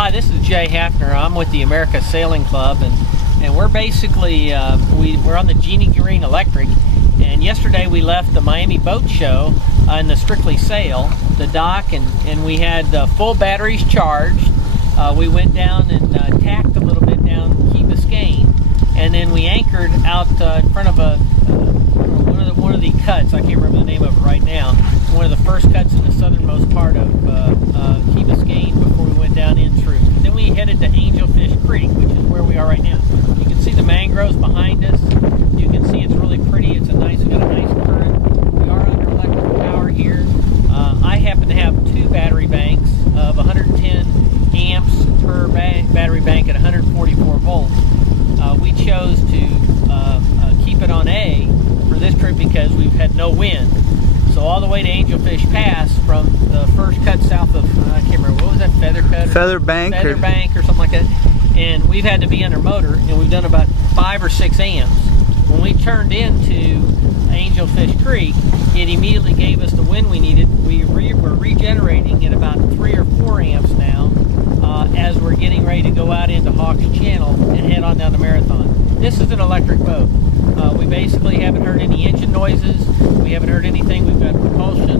Hi, this is Jay Hafner. I'm with the America Sailing Club, and we're basically we're on the Genie Green Electric. And yesterday we left the Miami Boat Show in the Strictly Sail, the dock, and we had full batteries charged. We went down and tacked a little bit down Key Biscayne, and then we anchored out in front of one of the cuts. I can't remember the name of it right now. One of the first cuts in the southernmost part of Key Biscayne before we went down in through. Then we headed to Angelfish Creek, which is where we are right now. You can see the mangroves behind us. You can see it's really pretty. It's we got a nice current. We are under electric power here. I happen to have two battery banks of 110 amps per battery bank at 144 volts. We chose to keep it on A for this trip because we've had no wind. So all the way to Angelfish Pass from the first cut south of, I can't remember, what was that, Feather Bank or something like that. And we've had to be under motor, and we've done about 5 or 6 amps. When we turned into Angelfish Creek, it immediately gave us the wind we needed. We're regenerating at about 3 or 4 amps now as we're getting ready to go out into Hawks Channel and head on down to Marathon. This is an electric boat. We basically haven't heard any engine noises. We haven't heard anything. We've got propulsion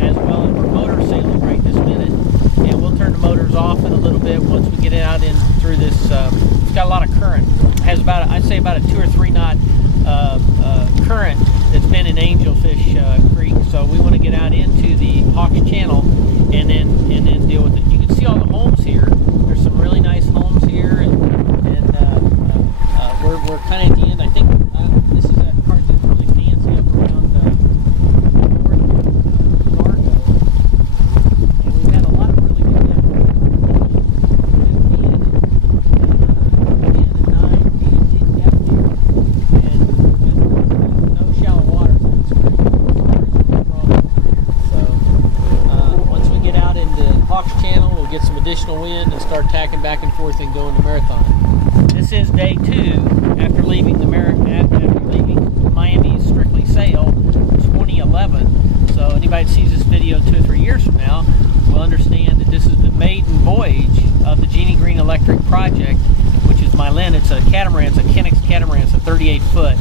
as well as we're motor sailing right this minute. And we'll turn the motors off in a little bit once we get out in through this. It's got a lot of current. It has about, I'd say about a 2 or 3 knot current that's been in Angelfish Creek. So we want to get out into the Hawks Channel and then deal with it. You can see all the homes here. There's some really nice homes here, and we're kind of at the end. I think this is a part that's really fancy up around North Largo, and we've had a lot of really good and no shallow water. So once we get out into Hawks Channel, we'll get some additional wind and start tacking back and forth and going to Marathon. This is day 2 after leaving Miami's Strictly Sail 2011. So anybody that sees this video 2 or 3 years from now will understand that this is the maiden voyage of the Genie Green Electric project, which is my Lynn. It's a catamaran. It's a Kennex catamaran. It's a 38 foot.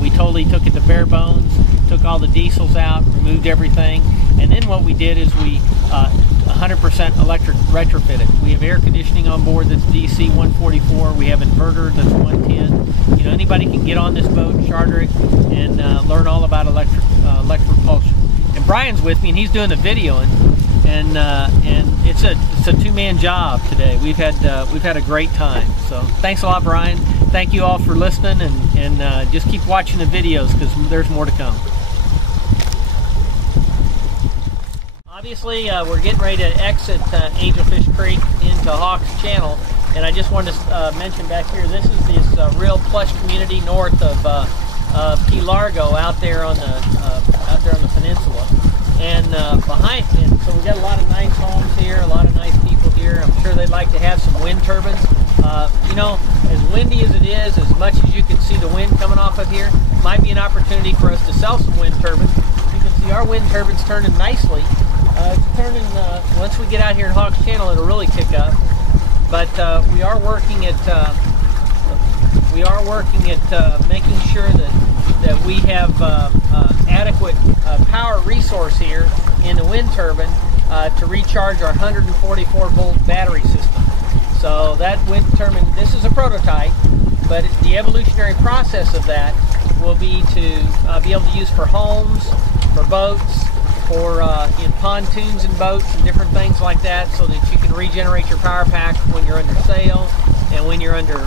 We totally took it to bare bones, took all the diesels out, removed everything, and then what we did is we 100% electric retrofitted. We have air conditioning on board that's DC 144. We have inverter that's 110. You know, anybody can get on this boat, charter it, and learn all about electric propulsion. And Brian's with me, and he's doing the videoing, and it's a two-man job today. We've had a great time. So thanks a lot, Brian. Thank you all for listening, and just keep watching the videos because there's more to come. Obviously, we're getting ready to exit Angelfish Creek into Hawks Channel, and I just wanted to mention back here, this is this real plush community north of Key Largo out there on the peninsula, and so we got a lot of nice homes here, a lot of nice people here. I'm sure they'd like to have some wind turbines. You know, as windy as it is, as much as you can see the wind coming off of here, might be an opportunity for us to sell some wind turbines. You can see our wind turbines turning nicely. It's turning, once we get out here in Hawks Channel, it'll really kick up. But we are working at making sure that we have adequate power resource here in the wind turbine to recharge our 144 volt battery system. So that wind turbine, this is a prototype, but the evolutionary process of that will be to be able to use for homes, for boats, or in pontoons and boats and different things like that, so that you can regenerate your power pack when you're under sail and when you're under,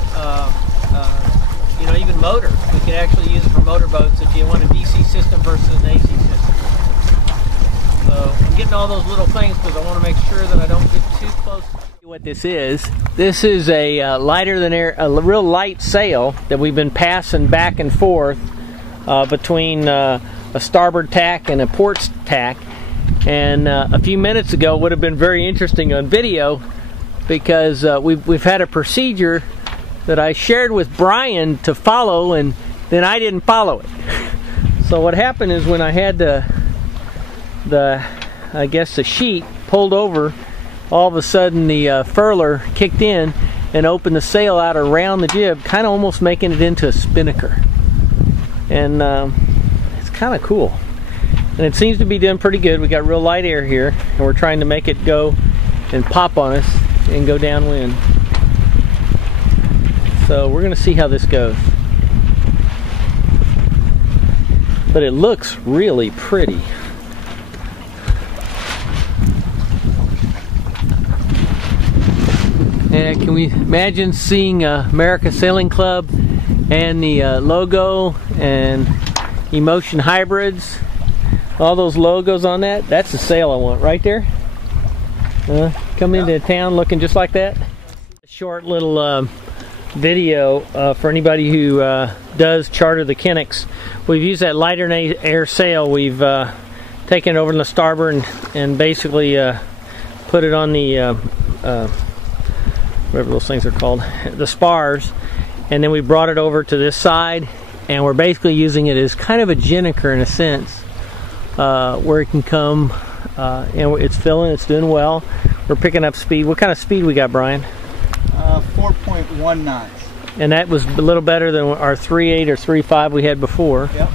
you know, even motor. We can actually use it for motor boats if you want a DC system versus an AC system. So I'm getting all those little things because I want to make sure that I don't get too close. What this is a lighter than air, a real light sail that we've been passing back and forth between a starboard tack and a port tack, and a few minutes ago would have been very interesting on video because we've had a procedure that I shared with Brian to follow, and then I didn't follow it. So what happened is when I had I guess the sheet pulled over all of a sudden the furler kicked in and opened the sail out around the jib, kind of almost making it into a spinnaker. And it's kind of cool. And it seems to be doing pretty good. We got real light air here, and we're trying to make it go and pop on us and go downwind. So we're going to see how this goes. But it looks really pretty. And can we imagine seeing America Sailing Club and the logo and Emotion Hybrids, all those logos on that? That's the sail I want right there. Come into town looking just like that. A short little video for anybody who does charter the Kennex. We've used that lighter air sail. We've taken it over to the starboard and basically put it on the whatever those things are called, the spars, and then we brought it over to this side, and we're basically using it as kind of a gennaker in a sense, where it can come, and it's filling, it's doing well. We're picking up speed. What kind of speed we got, Brian? 4.1 knots. And that was a little better than our 3.8 or 3.5 we had before. Yep.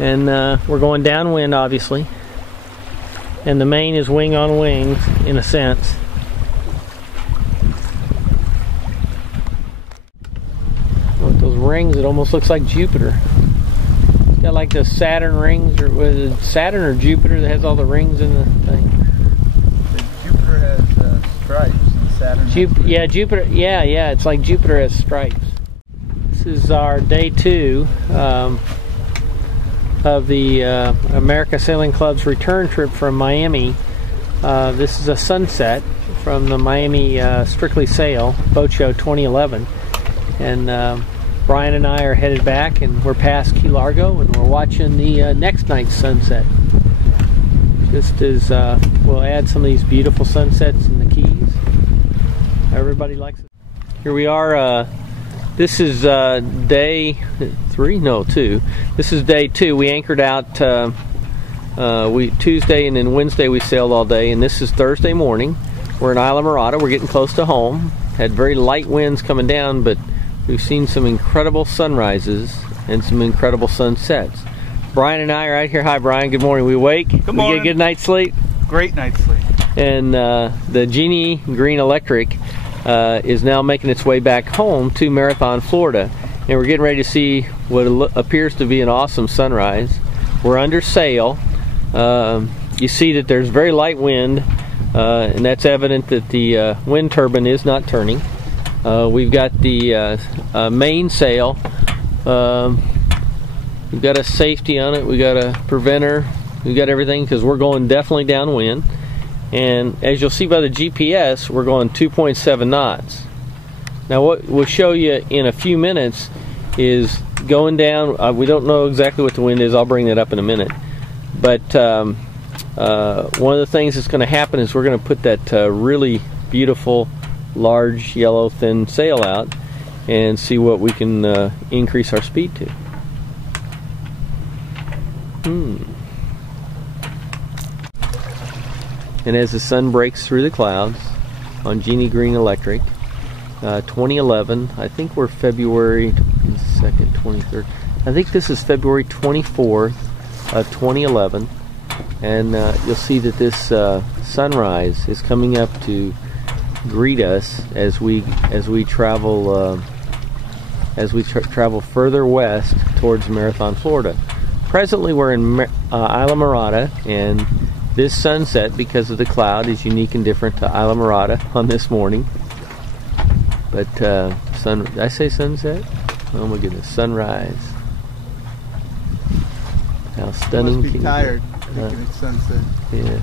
And we're going downwind, obviously. And the main is wing on wings, in a sense. With those rings, it almost looks like Jupiter. It's got like the Saturn rings, or was it Saturn or Jupiter that has all the rings in the thing? Jupiter has stripes, and Saturn has yeah, Jupiter. Yeah. It's like Jupiter has stripes. This is our day 2 of the America Sailing Club's return trip from Miami. This is a sunset from the Miami Strictly Sail Boat Show 2011, and Brian and I are headed back, and we're past Key Largo, and we're watching the next night's sunset. Just as we'll add some of these beautiful sunsets in the Keys. Everybody likes it. Here we are. This is day 3? No, 2. This is day 2. We anchored out Tuesday, and then Wednesday we sailed all day, and this is Thursday morning. We're in Isla Mirada. We're getting close to home. Had very light winds coming down, but we've seen some incredible sunrises and some incredible sunsets. Brian and I are out here. Hi, Brian. Good morning. We awake? Good morning. We get a good night's sleep? Great night's sleep. And the Genie Green Electric is now making its way back home to Marathon, Florida. And we're getting ready to see what appears to be an awesome sunrise. We're under sail. You see that there's very light wind, and that's evident that the wind turbine is not turning. We've got the main sail. We've got a safety on it. We've got a preventer. We've got everything because we're going definitely downwind. And as you'll see by the GPS, we're going 2.7 knots. Now what we'll show you in a few minutes is going down. We don't know exactly what the wind is. I'll bring that up in a minute. But one of the things that's going to happen is we're going to put that really beautiful, large, yellow, thin sail out and see what we can increase our speed to. And as the sun breaks through the clouds on Genie Green Electric, 2011, I think we're February 2nd, 23rd. I think this is February 24th of 2011, and you'll see that this sunrise is coming up to greet us as we travel travel further west towards Marathon, Florida. Presently, we're in Isla Mirada, and this sunset, because of the cloud, is unique and different to Isla Mirada on this morning. But did I say sunset? Oh my goodness, sunrise! How stunning! You must be tired thinking it's sunset. Yeah.